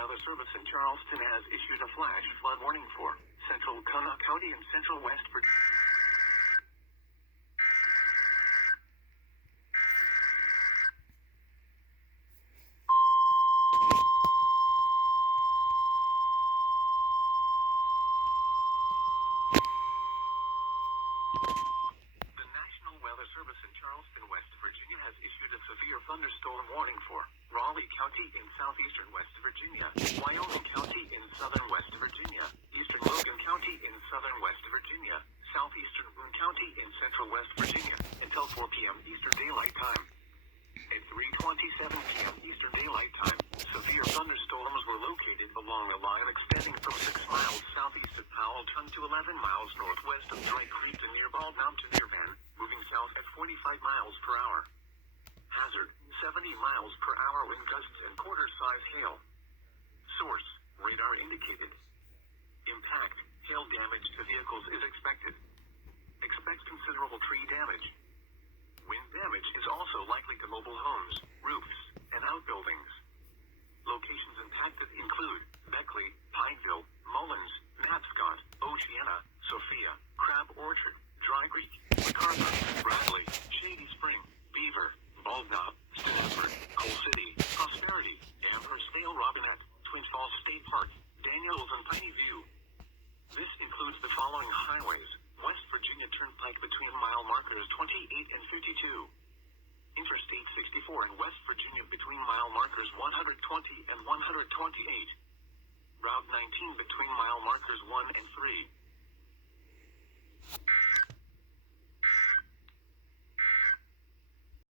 Weather Service in Charleston has issued a flash flood warning for central Kanawha County and central West Virginia. The National Weather Service in Charleston, West Virginia has issued a severe thunderstorm warning for Raleigh County in southeastern West Virginia, Wyoming County in southern West Virginia, eastern Logan County in southern West Virginia, southeastern Boone County in central West Virginia, until 4 p.m. Eastern Daylight Time. At 3:27 p.m. Eastern Daylight Time, severe thunderstorms were located along a line extending from 6 miles southeast of Powell Tongue to 11 miles northwest of Dry Creek to near Bald Mountain to near Van, moving south at 45 miles per hour. Hazard, 70 miles per hour wind gusts and quarter-size hail. Source, radar indicated. Impact, hail damage to vehicles is expected. Expect considerable tree damage. Wind damage is also likely to mobile homes, roofs, and outbuildings. Locations impacted include Beckley, Pineville, Mullins, Knapscott, Oceana, Sophia, Crab Orchard, Dry Creek, MacArthur, Bradley, Shady Spring, Beaver, Bald Knob, Stanford, Coal City, Prosperity, Amherst Dale Robinette, Twin Falls State Park, Daniels and Piney View. This includes the following highways: West Virginia Turnpike between mile markers 28 and 52. Interstate 64 in West Virginia between mile markers 120 and 128. Route 19 between mile markers 1 and 3.